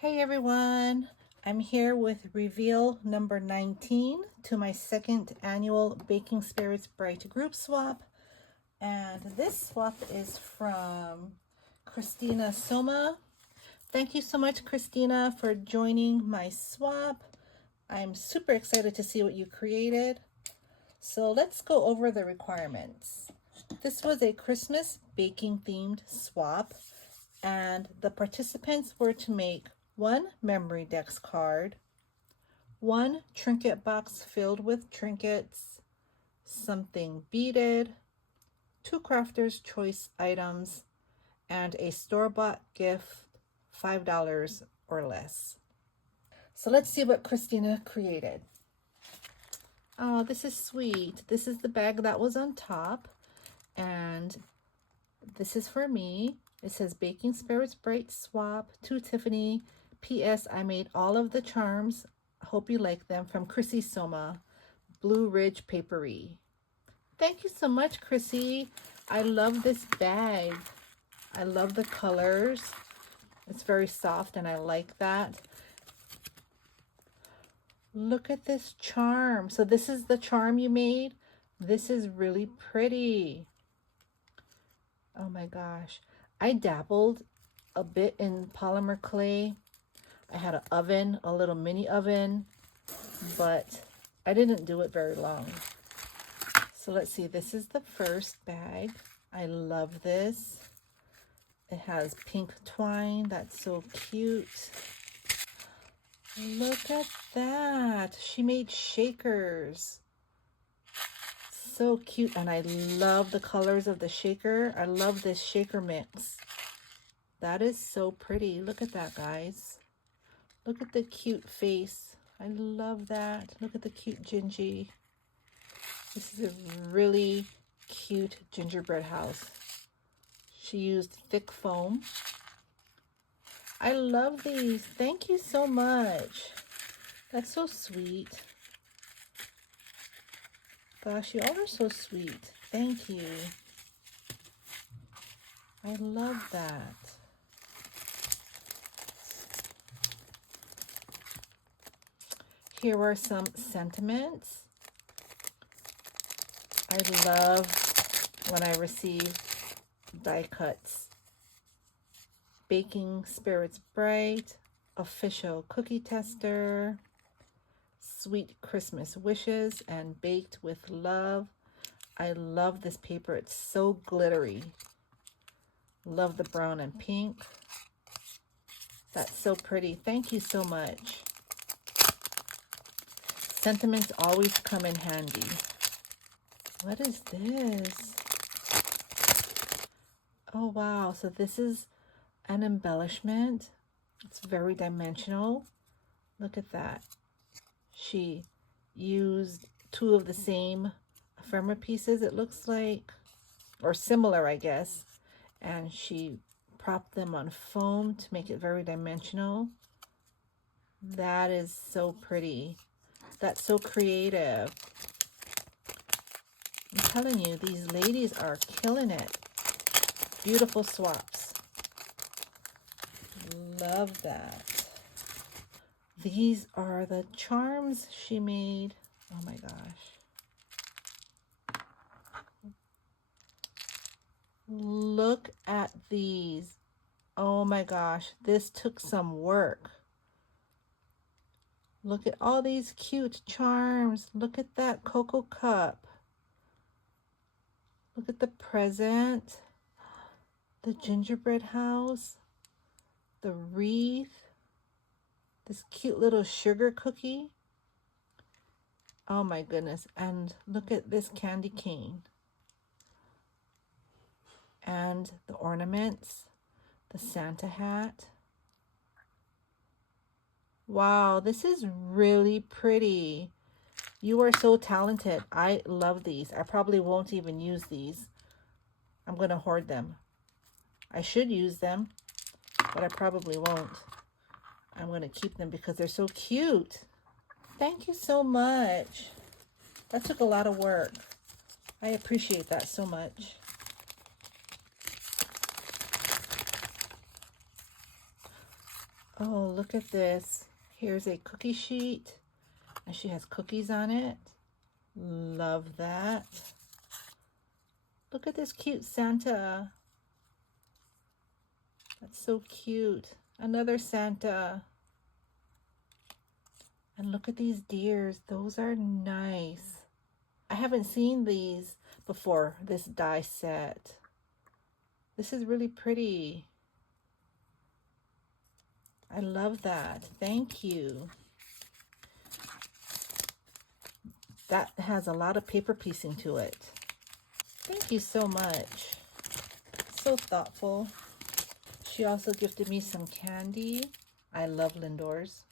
Hey everyone, I'm here with reveal number 19 to my second annual Baking Spirits Bright group swap. And this swap is from Christina Soma. Thank you so much, Christina, for joining my swap. I'm super excited to see what you created. So let's go over the requirements. This was a Christmas baking themed swap, and the participants were to make one memory dex card, one trinket box filled with trinkets, something beaded, two crafter's choice items, and a store-bought gift, $5 or less. So let's see what Christina created. Oh, this is sweet. This is the bag that was on top, and this is for me. It says Baking Spirits Bright Swap to Tiffany. P.S. I made all of the charms. Hope you like them. From Crissy Soma, Blue Ridge Papery. Thank you so much, Crissy. I love this bag. I love the colors. It's very soft and I like that. Look at this charm. So this is the charm you made. This is really pretty. Oh my gosh. I dabbled a bit in polymer clay. I had an oven, a little mini oven, but I didn't do it very long. So let's see, this is the first bag. I love this. It has pink twine. That's so cute. Look at that. She made shakers. So cute. And I love the colors of the shaker. I love this shaker mix. That is so pretty. Look at that, guys. Look at the cute face. I love that. Look at the cute Gingy. This is a really cute gingerbread house. She used thick foam. I love these. Thank you so much. That's so sweet. Gosh, you all are so sweet. Thank you. I love that. Here are some sentiments. I love when I receive die cuts. Baking Spirits Bright, Official Cookie Tester, Sweet Christmas Wishes, and Baked with Love. I love this paper. It's so glittery. Love the brown and pink. That's so pretty. Thank you so much. Sentiments always come in handy. What is this? Oh, wow. So this is an embellishment. It's very dimensional. Look at that. She used two of the same ephemera pieces, it looks like, or similar, I guess. And she propped them on foam to make it very dimensional. That is so pretty. That's so creative. I'm telling you, these ladies are killing it. Beautiful swaps. Love that. These are the charms she made. Oh my gosh. Look at these. Oh my gosh, this took some work. Look at all these cute charms. Look at that cocoa cup. Look at the present. The gingerbread house. The wreath. This cute little sugar cookie. Oh my goodness. And look at this candy cane. And the ornaments. The Santa hat. Wow, this is really pretty. You are so talented. I love these. I probably won't even use these. I'm going to hoard them. I should use them, but I probably won't. I'm going to keep them because they're so cute. Thank you so much. That took a lot of work. I appreciate that so much. Oh, look at this. Here's a cookie sheet, and she has cookies on it. Love that. Look at this cute Santa. That's so cute. Another Santa. And look at these deers. Those are nice. I haven't seen these before, this die set. This is really pretty. I love that. Thank you. That has a lot of paper piecing to it. Thank you so much. So thoughtful. She also gifted me some candy. I love Lindors.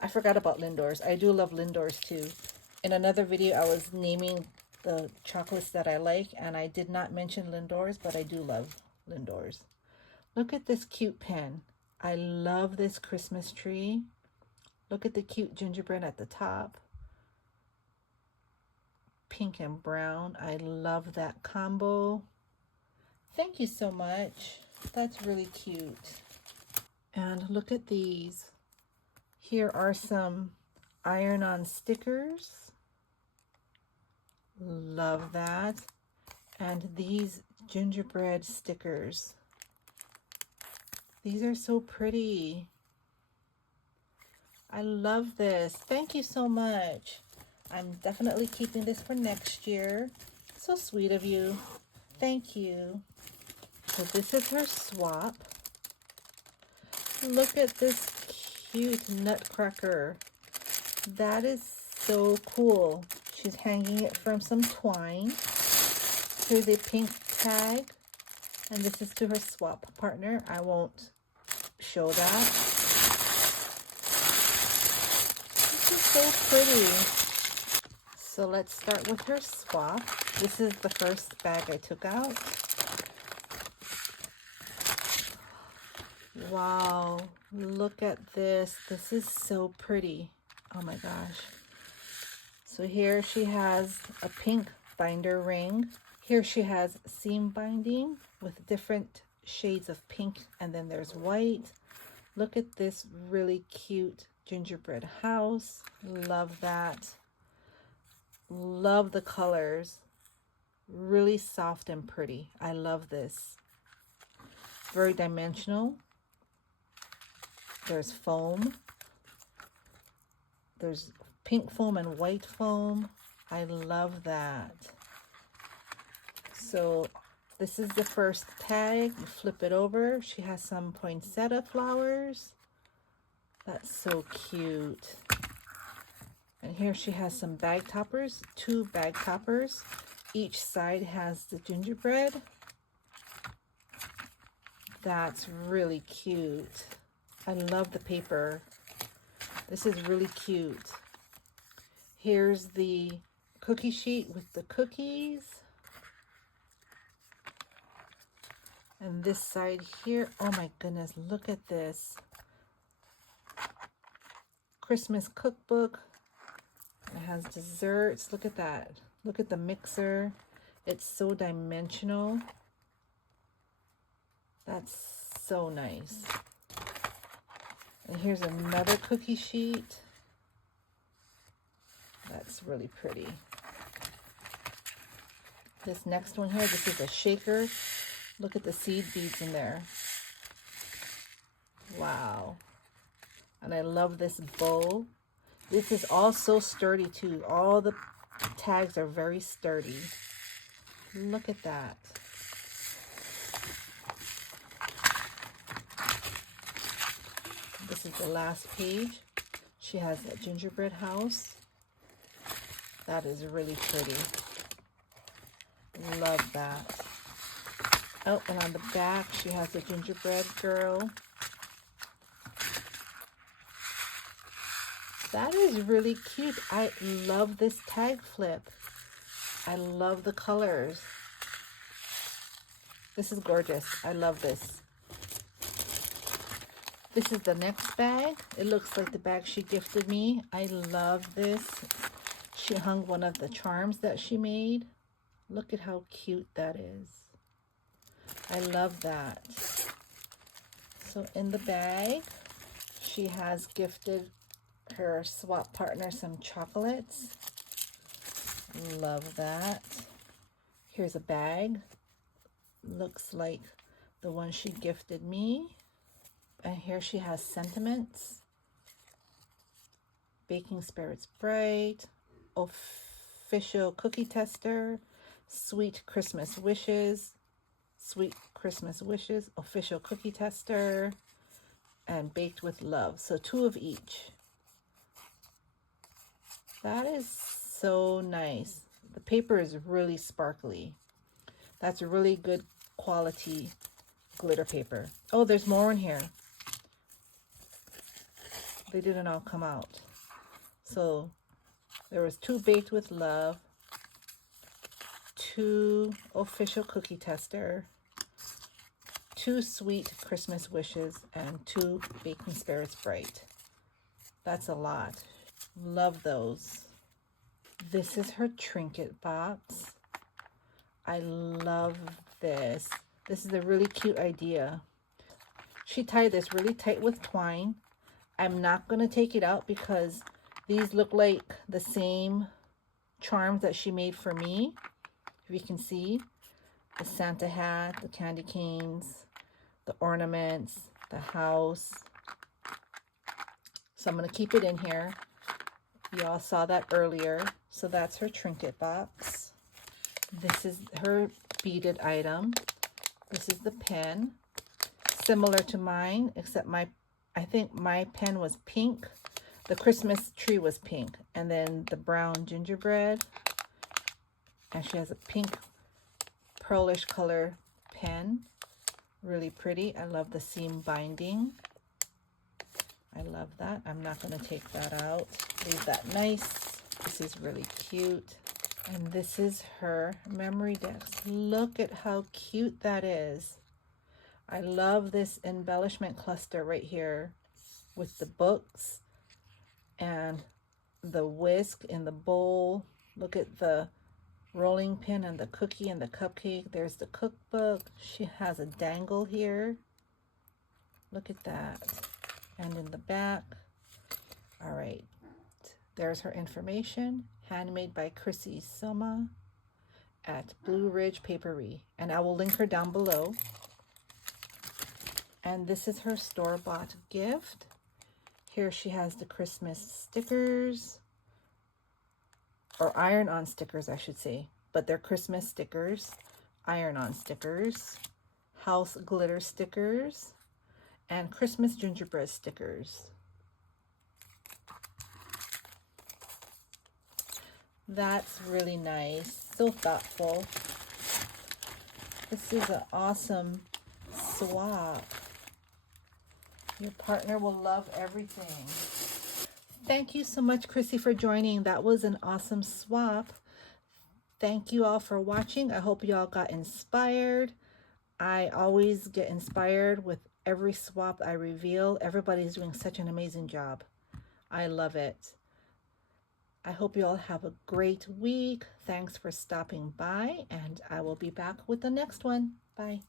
I forgot about Lindors. I do love Lindors too. In another video, I was naming the chocolates that I like, and I did not mention Lindors, but I do love Lindors. Look at this cute pen. I love this Christmas tree. Look at the cute gingerbread at the top. Pink and brown. I love that combo. Thank you so much. That's really cute. And look at these. Here are some iron-on stickers. Love that. And these gingerbread stickers. These are so pretty. I love this. Thank you so much. I'm definitely keeping this for next year. So sweet of you. Thank you. So this is her swap. Look at this cute nutcracker. That is so cool. She's hanging it from some twine. Here's a pink tag, and this is to her swap partner. I won't show that. This is so pretty. So let's start with her swap. This is the first bag I took out. Wow, look at this. This is so pretty. Oh my gosh. So here she has a pink binder ring. Here she has seam binding with different shades of pink, and then there's white. Look at this really cute gingerbread house. Love that. Love the colors. Really soft and pretty. I love this. Very dimensional. There's foam. There's pink foam and white foam. I love that. So this is the first tag. You flip it over. She has some poinsettia flowers. That's so cute. And here she has some bag toppers, 2 bag toppers. Each side has the gingerbread. That's really cute. I love the paper. This is really cute. Here's the cookie sheet with the cookies. And this side here, oh my goodness, look at this. Christmas cookbook. It has desserts. Look at that. Look at the mixer. It's so dimensional. That's so nice. And here's another cookie sheet. That's really pretty. This next one here, this is a shaker. Look at the seed beads in there. Wow. And I love this bow. This is all so sturdy too. All the tags are very sturdy. Look at that. This is the last page. She has a gingerbread house. That is really pretty. Love that. Oh, and on the back, she has a gingerbread girl. That is really cute. I love this tag flip. I love the colors. This is gorgeous. I love this. This is the next bag. It looks like the bag she gifted me. I love this. She hung one of the charms that she made. Look at how cute that is. I love that. So in the bag, She has gifted her swap partner some chocolates. Love that. Here's a bag. Looks like the one she gifted me. And here she has sentiments. Baking Spirits Bright. Official cookie tester. Sweet Christmas Wishes. Sweet Christmas Wishes. Official cookie tester. And Baked with Love. So 2 of each. That is so nice. The paper is really sparkly. That's really good quality glitter paper. Oh, there's more in here. They didn't all come out. So there was 2 Baked with Love, 2 Official Cookie Tester, 2 Sweet Christmas Wishes, and 2 Baking Spirits Bright. That's a lot. Love those. This is her trinket box. I love this. This is a really cute idea. She tied this really tight with twine. I'm not going to take it out because these look like the same charms that she made for me. If you can see, the Santa hat, the candy canes, the ornaments, the house. So I'm going to keep it in here. Y'all saw that earlier. So that's her trinket box. This is her beaded item. This is the pen. Similar to mine, except I think my pen was pink. The Christmas tree was pink. And then the brown gingerbread. And she has a pink pearlish color pen. Really pretty. I love the seam binding. I love that. I'm not going to take that out. Leave that nice. This is really cute. And this is her memory disc. Look at how cute that is. I love this embellishment cluster right here with the books and the whisk in the bowl. Look at the rolling pin and the cookie and the cupcake. There's the cookbook. She has a dangle here. Look at that. And in the back. All right. There's her information. Handmade by Crissy Soma at Blue Ridge Papery. And I will link her down below. And this is her store-bought gift. Here she has the Christmas stickers. Or iron-on stickers, I should say. But they're Christmas stickers. Iron-on stickers. House glitter stickers. And Christmas gingerbread stickers. That's really nice. So thoughtful. This is an awesome swap. Your partner will love everything. Thank you so much, Crissy, for joining. That was an awesome swap. Thank you all for watching. I hope you all got inspired. I always get inspired with every swap I reveal. Everybody's doing such an amazing job. I love it. I hope you all have a great week. Thanks for stopping by, and I will be back with the next one. Bye.